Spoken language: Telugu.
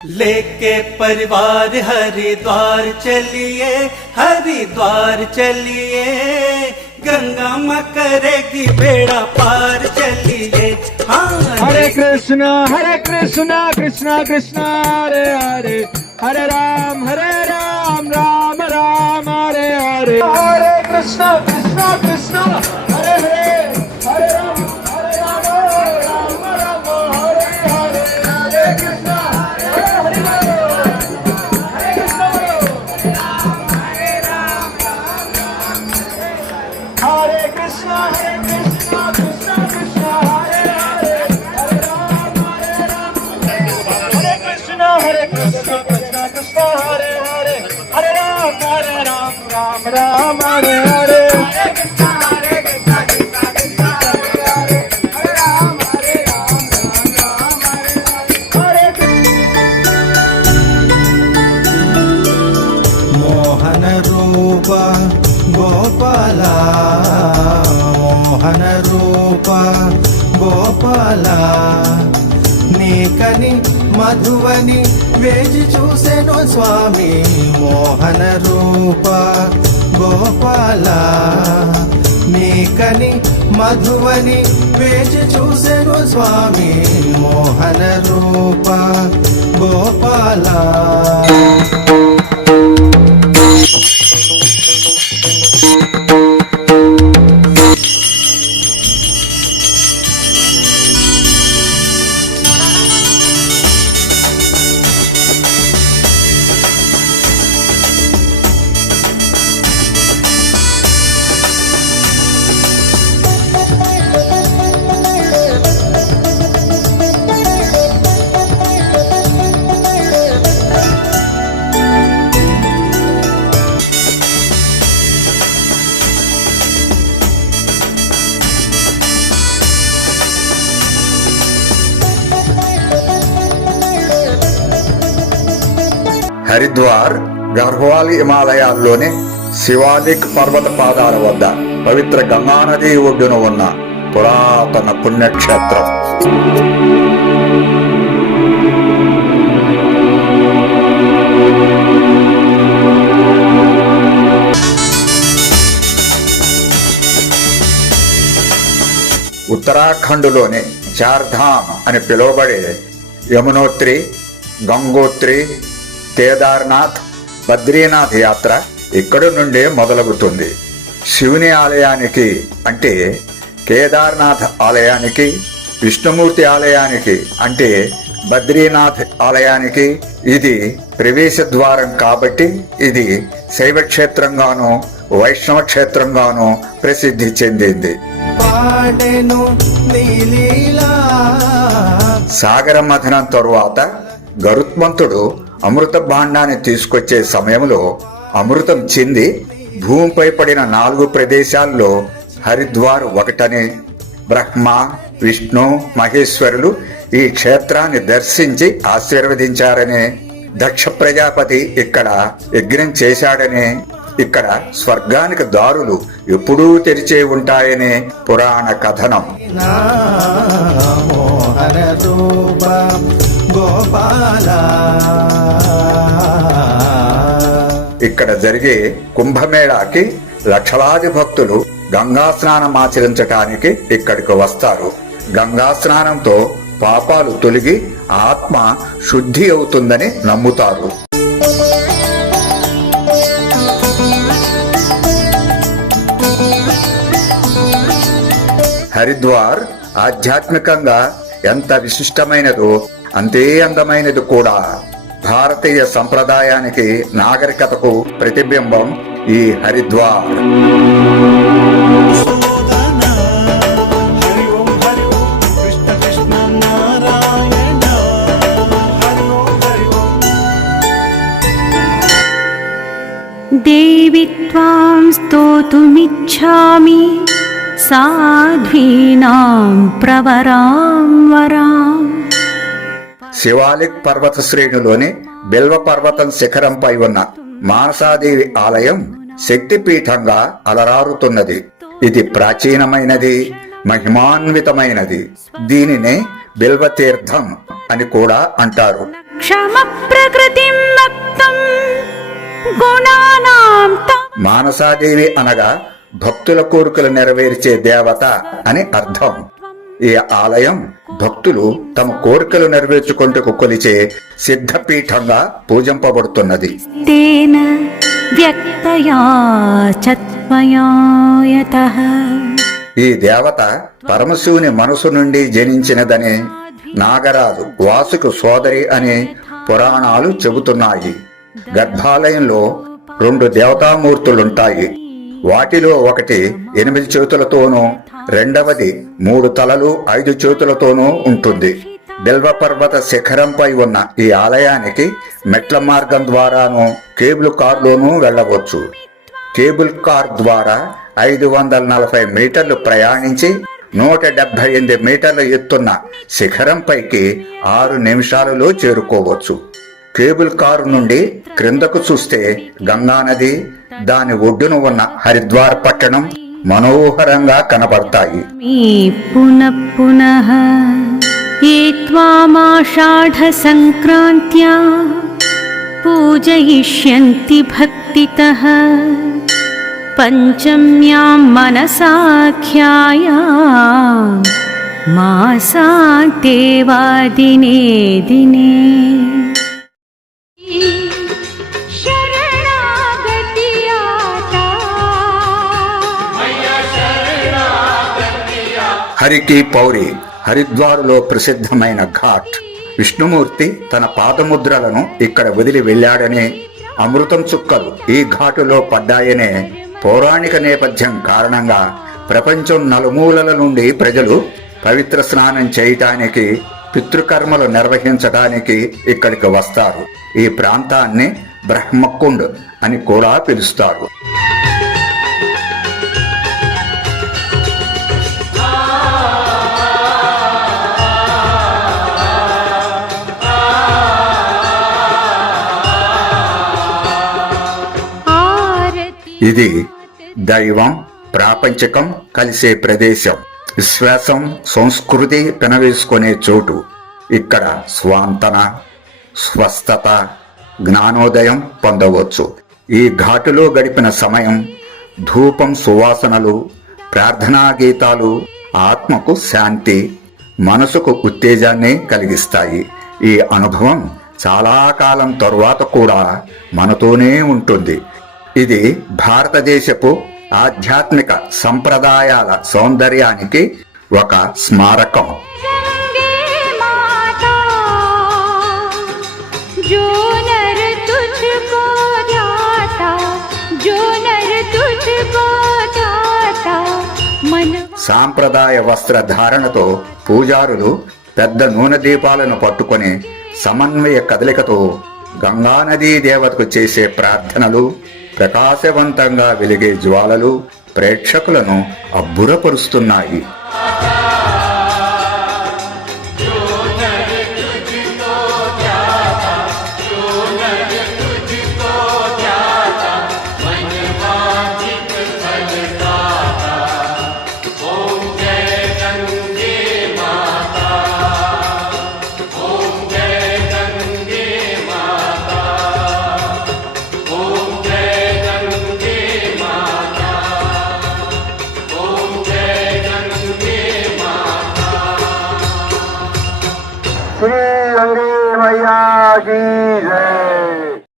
लेके परिवार हरिद्वार चलिए, हरिद्वार चलिए, गंगा माँ करेगी बेड़ा पार चलिए। हाँ, हरे कृष्णा कृष्णा कृष्णा हरे हरे, हरे राम राम राम हरे हरे, हरे कृष्णा कृष्णा कृष्णा हरे हरे, हरे राम राम राम हरे हरे, हरे कृष्णा हरे कृष्णा कृष्णा कृष्णा हरे हरे, हरे राम हरे कृष्णा कृष्णा कृष्णा हरे हरे, हरे राम राम हरे हरे, हरे कृष्णा कृष्णा कृष्णा हरे हरे, हरे राम राम हरे हरे। मोहन रूप गोपाला, मोहन रूप गोपाला, నీకని మధువని వేచి చూసెను స్వామి మోహన రూప గోపాల, నీకని మధువని వేచి చూసెను స్వామి మోహన రూప గోపాల. హరిద్వార్ గర్హ్వాల్ హిమాలయాల్లోని శివాలిక్ పర్వత పాదాల వద్ద పవిత్ర గంగానది ఒడ్డున ఉన్న పురాతన పుణ్యక్షేత్రం. ఉత్తరాఖండ్లోని చార్ధామ్ అని పిలువబడే యమునోత్రి, గంగోత్రి, కేదార్నాథ్, బద్రీనాథ్ యాత్ర ఇక్కడి నుండే మొదలవుతుంది. శివుని ఆలయానికి అంటే కేదార్నాథ్ ఆలయానికి, విష్ణుమూర్తి ఆలయానికి అంటే బద్రీనాథ్ ఆలయానికి ఇది ప్రవేశ ద్వారం కాబట్టి ఇది శైవ క్షేత్రంగాను వైష్ణవ క్షేత్రంగాను ప్రసిద్ధి చెందింది. సాగర మథనం తరువాత గరుత్మంతుడు అమృత భాండాన్ని తీసుకొచ్చే సమయంలో అమృతం చెంది భూమిపై పడిన 4 ప్రదేశాల్లో హరిద్వార్ ఒకటని బ్రహ్మ, విష్ణు, మహేశ్వరులు ఈ క్షేత్రాన్ని దర్శించి ఆశీర్వదించారని, దక్ష ప్రజాపతి ఇక్కడ యజ్ఞం చేశాడని, ఇక్కడ స్వర్గానికి దారులు ఎప్పుడూ తెరిచే ఉంటాయని పురాణ కథనం. ఇక్కడ జరిగే కుంభమేళాకి లక్షలాది భక్తులు గంగా స్నానం ఆచరించటానికి ఇక్కడికి వస్తారు. గంగా స్నానంతో పాపాలు తొలగి ఆత్మ శుద్ధి అవుతుందని నమ్ముతారు. హరిద్వార్ ఆధ్యాత్మికంగా ఎంత విశిష్టమైనదో అంతే అందమైనది కూడా. భారతీయ సంప్రదాయానికి, నాగరికతకు ప్రతిబింబం ఈ హరిద్వార్. దేవి త్వాం స్తోతుమిచ్ఛామి సాధ్వీనాం ప్రవరాం వరాం. శివాలిక్ పర్వత శ్రేణిలోని బిల్వ పర్వతం శిఖరంపై ఉన్న మానసాదేవి ఆలయం శక్తిపీఠంగా అలరారుతున్నది. ఇది ప్రాచీనమైనది, మహిమాన్వితమైనది. దీనినే బిల్వతీర్థం అని కూడా అంటారు. क्षम प्रकृतिं वक्तं गुणानां మానసాదేవి అనగా భక్తుల కోరికలు నెరవేర్చే దేవత అని అర్థం. ఈ ఆలయం భక్తులు తమ కోరికలు నెరవేర్చుకుంటూ కొలిచే సిద్ధపీఠంగా పూజింపబడుతున్నది. తేన వ్యక్తయా చత్వయా యతః. ఈ దేవత పరమశివుని మనసు నుండి జనించినదని, నాగరాజు వాసుకు సోదరి అని పురాణాలు చెబుతున్నాయి. గర్భాలయంలో 2 దేవతామూర్తులుంటాయి. వాటిలో ఒకటి 8 చేతులతోనూ, రెండవది 3 తలలు 5 చేతులతోనూ ఉంటుంది. బిల్వపర్వత శిఖరంపై ఉన్న ఈ ఆలయానికి మెట్ల మార్గం ద్వారాను, కేబుల్ కారులోనూ వెళ్ళవచ్చు. కేబుల్ కార్ ద్వారా 540 మీటర్లు ప్రయాణించి 178 మీటర్ల ఎత్తున్న శిఖరంపైకి 6 నిమిషాలలో చేరుకోవచ్చు. కేబుల్ కారు నుండి క్రిందకు చూస్తే గంగానది, దాని ఒడ్డున ఉన్న హరిద్వార్ పట్టణం మనోహరంగా కనబడతాయి. పునః పునః ఏ త్వామాషాఢ సంక్రాంత్యా పూజయిష్యంతి భక్తితః పంచమ్యాం మనసాఖ్యాయ మాసాంతే వా దినే దినే. హరికి పౌరి హరిద్వారులో ప్రసిద్ధమైన ఘాట్. విష్ణుమూర్తి తన పాదముద్రలను ఇక్కడ వదిలి వెళ్ళాడనే, అమృతం చుక్కలు ఈ ఘాటులో పడ్డాయనే పౌరాణిక నేపథ్యం కారణంగా ప్రపంచం నలుమూలల నుండి ప్రజలు పవిత్ర స్నానం చేయటానికి, పితృకర్మలు నిర్వహించడానికి ఇక్కడికి వస్తారు. ఈ ప్రాంతాన్ని బ్రహ్మకుండ్ అని కూడా పిలుస్తారు. ఇది దైవం, ప్రాపంచకం కలిసే ప్రదేశం. విశ్వాసం, సంస్కృతి పెనవేసుకునే చోటు. ఇక్కడ స్వాంతన, స్వస్థత, జ్ఞానోదయం పొందవచ్చు. ఈ ఘాటులో గడిపిన సమయం, ధూపం సువాసనలు, ప్రార్థనా గీతాలు ఆత్మకు శాంతి, మనసుకు ఉత్తేజాన్ని కలిగిస్తాయి. ఈ అనుభవం చాలా కాలం తరువాత కూడా మనతోనే ఉంటుంది. ఇది భారతదేశపు ఆధ్యాత్మిక సంప్రదాయాల సౌందర్యానికి ఒక స్మారకం. సాంప్రదాయ వస్త్రధారణతో పూజారులు పెద్ద నూనె దీపాలను పట్టుకొని సమన్వయ కదలికతో గంగానదీ దేవతకు చేసే ప్రార్థనలు, ప్రకాశవంతంగా వెలిగే జ్వాలలు ప్రేక్షకులను అబ్బురపరుస్తున్నాయి. श्री गंगे मैया की जय।